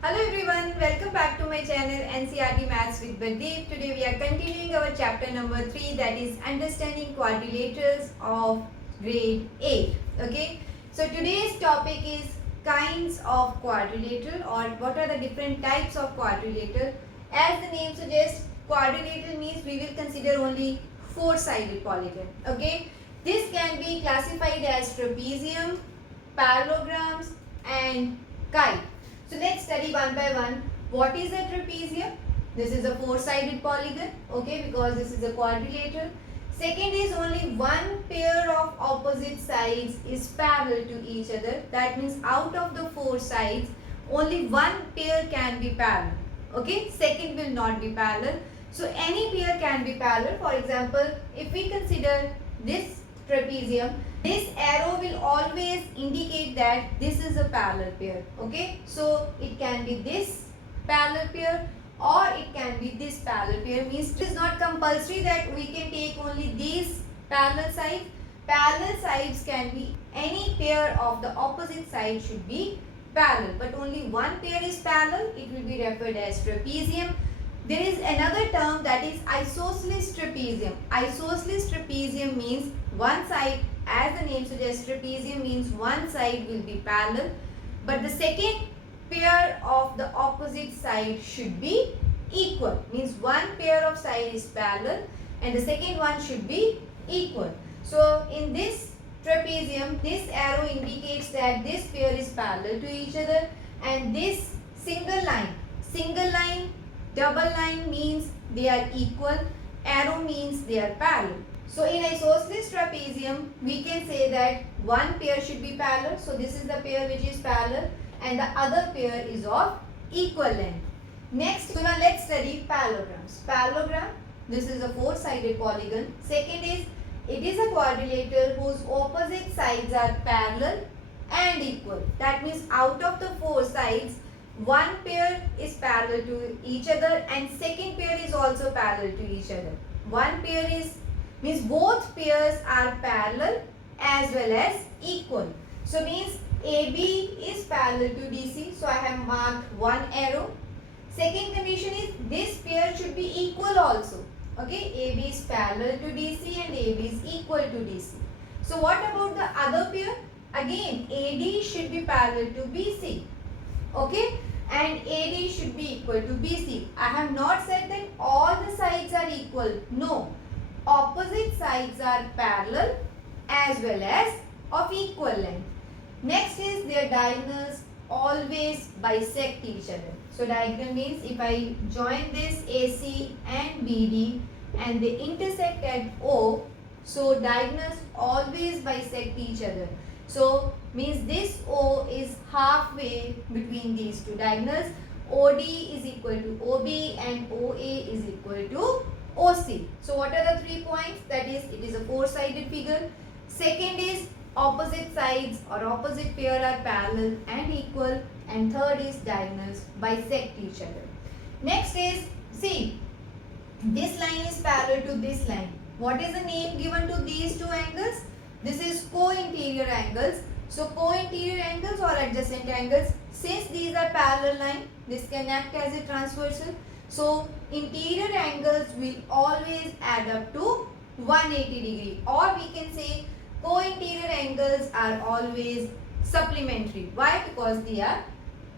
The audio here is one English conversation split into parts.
Hello everyone, welcome back to my channel NCRT Maths with Baldeep. Today we are continuing our chapter number 3, that is understanding quadrilaterals of grade 8. Okay, so today's topic is kinds of quadrilateral, or what are the different types of quadrilateral. As the name suggests, quadrilateral means we will consider only four-sided polygon. Okay, this can be classified as trapezium, parallelograms and kite. So let's study one by one. What is a trapezium? This is a four-sided polygon, okay, because this is a quadrilateral. Second is only one pair of opposite sides is parallel to each other. That means out of the four sides, only one pair can be parallel. Okay, second will not be parallel. So any pair can be parallel. For example, if we consider this trapezium, this arrow will always indicate that this is a parallel pair. Okay, so it can be this parallel pair or it can be this parallel pair. Means it is not compulsory that we can take only these parallel sides. Parallel sides can be any pair of the opposite side should be parallel, but only one pair is parallel. It will be referred as trapezium. There is another term, that is isosceles trapezium. Isosceles trapezium means one side, as the name suggests, trapezium means one side will be parallel, but the second pair of the opposite side should be equal. Means one pair of side is parallel and the second one should be equal. So in this trapezium, this arrow indicates that this pair is parallel to each other, and this single line, double line means they are equal, arrow means they are parallel. So in isosceles trapezium, we can say that one pair should be parallel. So this is the pair which is parallel and the other pair is of equal length. Next, so now let's study parallelograms. Parallelogram, this is a four-sided polygon. Second is, it is a quadrilateral whose opposite sides are parallel and equal. That means out of the four sides, one pair is parallel to each other and second pair is also parallel to each other. One pair is, means both pairs are parallel as well as equal. So means AB is parallel to DC. So I have marked one arrow. Second condition is this pair should be equal also. Okay, AB is parallel to DC and AB is equal to DC. So what about the other pair? Again, AD should be parallel to BC. Okay, and AD should be equal to BC. I have not said that all the sides are equal. No, opposite sides are parallel as well as of equal length. Next is their diagonals always bisect each other. So diagonal means if I join this AC and BD and they intersect at O, so diagonals always bisect each other. So means this O is halfway between these two diagonals. OD is equal to OB and OA is equal to OC. So what are the 3 points? That is, it is a four-sided figure. Second is opposite sides or opposite pair are parallel and equal. And third is diagonals bisect each other. Next is, see, this line is parallel to this line. What is the name given to these two angles? This is co-interior angles. So co-interior angles or adjacent angles, since these are parallel line, this can act as a transversal. So interior angles will always add up to 180 degree, or we can say co-interior angles are always supplementary. Why? Because they are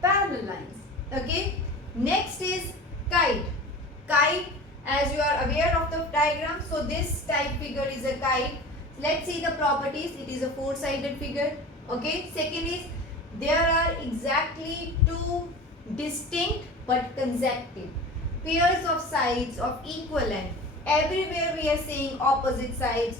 parallel lines. Okay. Next is kite. Kite, as you are aware of the diagram, so this type figure is a kite. Let's see the properties. It is a four-sided figure. Okay. Second is, there are exactly two distinct but consecutive pairs of sides of equal length. Everywhere we are saying opposite sides,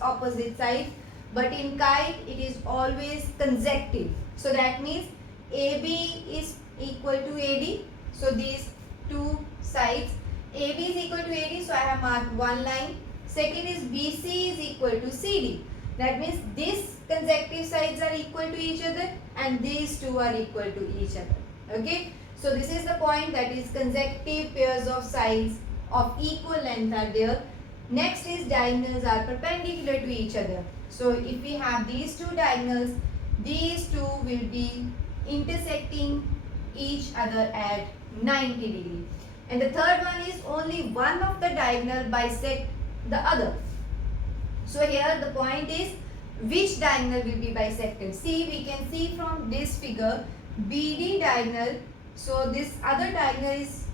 but in kite it is always consecutive. So that means AB is equal to AD. So these two sides, AB is equal to AD, so I have marked one line. Second is BC is equal to CD. That means these consecutive sides are equal to each other and these two are equal to each other. Okay. So this is the point, that is consecutive pairs of sides of equal length are there. Next is diagonals are perpendicular to each other. So if we have these two diagonals, these two will be intersecting each other at 90 degree. And the third one is only one of the diagonal bisect the other. So here the point is which diagonal will be bisected. See, we can see from this figure BD diagonal. So this other diagonal is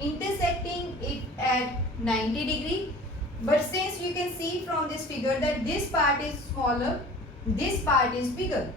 intersecting it at 90 degree. But since you can see from this figure that this part is smaller, this part is bigger.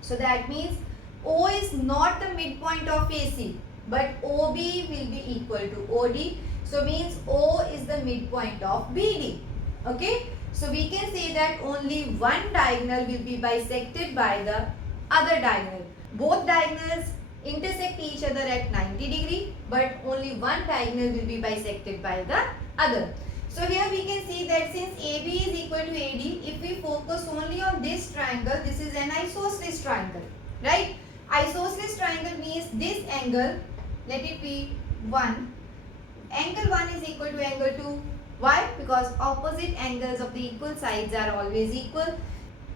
So that means O is not the midpoint of AC, but OB will be equal to OD. So means O is the midpoint of BD. Okay. So we can say that only one diagonal will be bisected by the other diagonal. Both diagonals intersect each other at 90 degree, but only one diagonal will be bisected by the other. So here we can see that since AB is equal to AD, if we focus only on this triangle, this is an isosceles triangle, right? Isosceles triangle means this angle, let it be 1. Angle 1 is equal to angle 2. Why? Because opposite angles of the equal sides are always equal.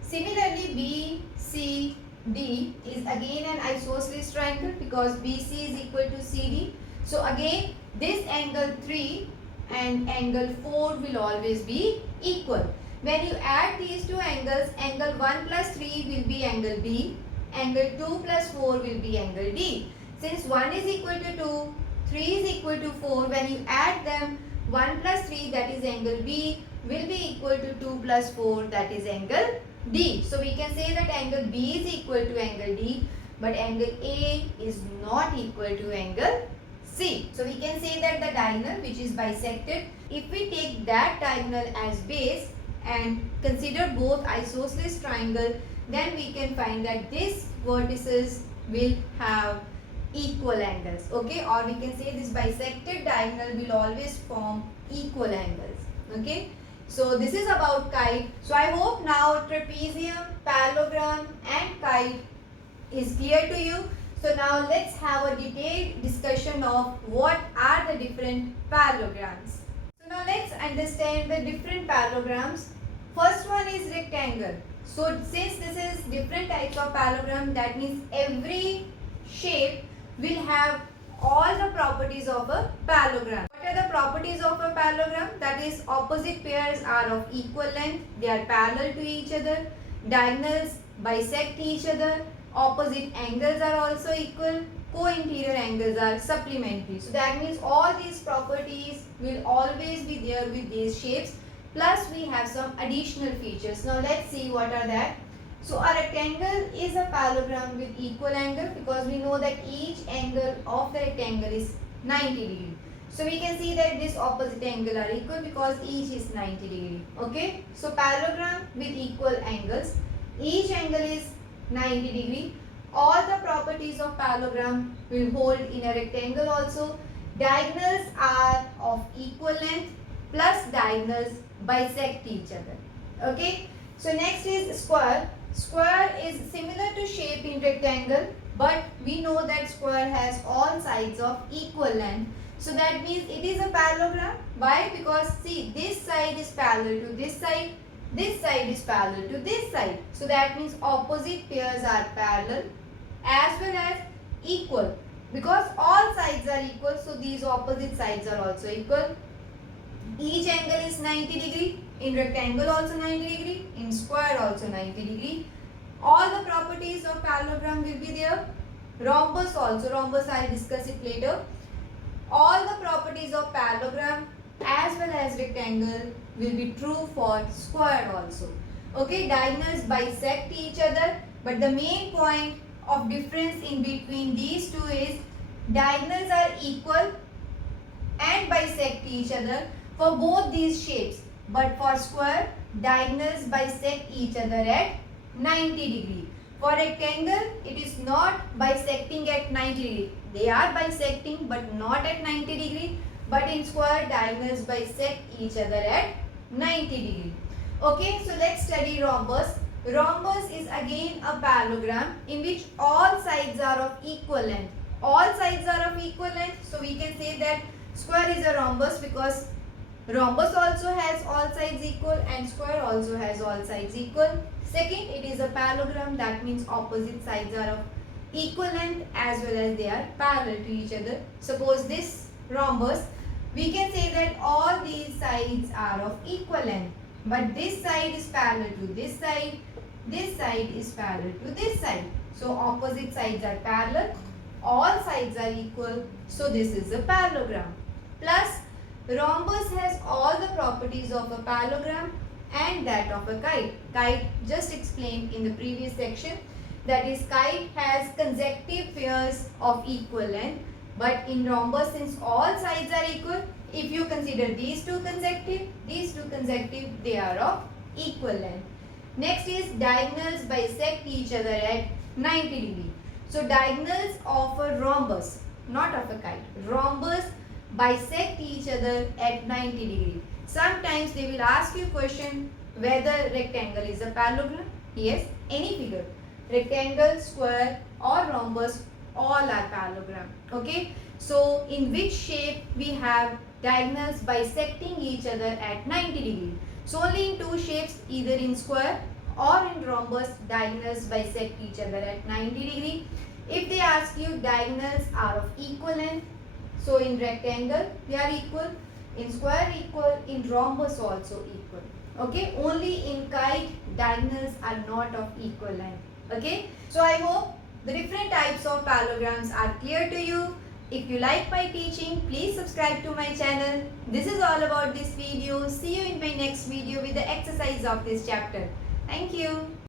Similarly, BCD is again an isosceles triangle because BC is equal to CD. So again, this angle 3 and angle 4 will always be equal. When you add these two angles, angle 1 plus 3 will be angle B, angle 2 plus 4 will be angle D. Since 1 is equal to 2, 3 is equal to 4, when you add them, 1 plus 3 that is angle B will be equal to 2 plus 4 that is angle D. So we can say that angle B is equal to angle D, but angle A is not equal to angle C. So we can say that the diagonal which is bisected, if we take that diagonal as base and consider both isosceles triangle, then we can find that these vertices will have equal angles. Okay, or we can say this bisected diagonal will always form equal angles. Okay, so this is about kite. So I hope now trapezium, parallelogram and kite is clear to you. So now let's have a detailed discussion of what are the different parallelograms. So now let's understand the different parallelograms. First one is rectangle. So since this is different types of parallelogram, that means every shape will have all the properties of a parallelogram. What are the properties of a parallelogram? That is, opposite pairs are of equal length, they are parallel to each other, diagonals bisect each other, opposite angles are also equal, co-interior angles are supplementary. So that means all these properties will always be there with these shapes, plus we have some additional features. Now let's see what are that. So a rectangle is a parallelogram with equal angle because we know that each angle of the rectangle is 90 degree. So we can see that this opposite angle are equal because each is 90 degree. Okay. So parallelogram with equal angles. Each angle is 90 degree. All the properties of parallelogram will hold in a rectangle also. Diagonals are of equal length plus diagonals bisect each other. Okay. So next is square. Square is similar to shape in rectangle, but we know that square has all sides of equal length. So that means it is a parallelogram. Why? Because see, this side is parallel to this side is parallel to this side. So that means opposite pairs are parallel as well as equal. Because all sides are equal, so these opposite sides are also equal. Each angle is 90 degree. In rectangle also 90 degree. In square also 90 degree. All the properties of parallelogram will be there. Rhombus also. Rhombus I will discuss it later. All the properties of parallelogram as well as rectangle will be true for square also. Okay, diagonals bisect each other, but the main point of difference in between these two is diagonals are equal and bisect each other for both these shapes, but for square diagonals bisect each other at 90 degree. For rectangle it is not bisecting at 90 degree. They are bisecting but not at 90 degree, but in square diagonals bisect each other at 90 degree. Okay, so let's study rhombus. Rhombus is again a parallelogram in which all sides are of equal length. All sides are of equal length, so we can say that square is a rhombus because rhombus also has all sides equal and square also has all sides equal. Second, it is a parallelogram, that means opposite sides are of equal length as well as they are parallel to each other. Suppose this rhombus, we can say that all these sides are of equal length, but this side is parallel to this side is parallel to this side. So opposite sides are parallel, all sides are equal, so this is a parallelogram. Plus rhombus has all the properties of a parallelogram and that of a kite. Kite just explained in the previous section, that is kite has consecutive pairs of equal length, but in rhombus since all sides are equal, if you consider these two consecutive, they are of equal length. Next is diagonals bisect each other at 90 degree. So diagonals of a rhombus, not of a kite, rhombus bisect each other at 90 degree. Sometimes they will ask you question whether rectangle is a parallelogram. Yes, any figure, rectangle, square or rhombus, all are parallelogram. Okay, so in which shape we have diagonals bisecting each other at 90 degree. So only in two shapes, either in square or in rhombus, diagonals bisect each other at 90 degree. If they ask you diagonals are of equal length, so in rectangle they are equal, in square equal, in rhombus also equal. Okay, only in kite diagonals are not of equal length. Okay, so I hope the different types of parallelograms are clear to you. If you like my teaching, please subscribe to my channel. This is all about this video. See you in my next video with the exercise of this chapter. Thank you.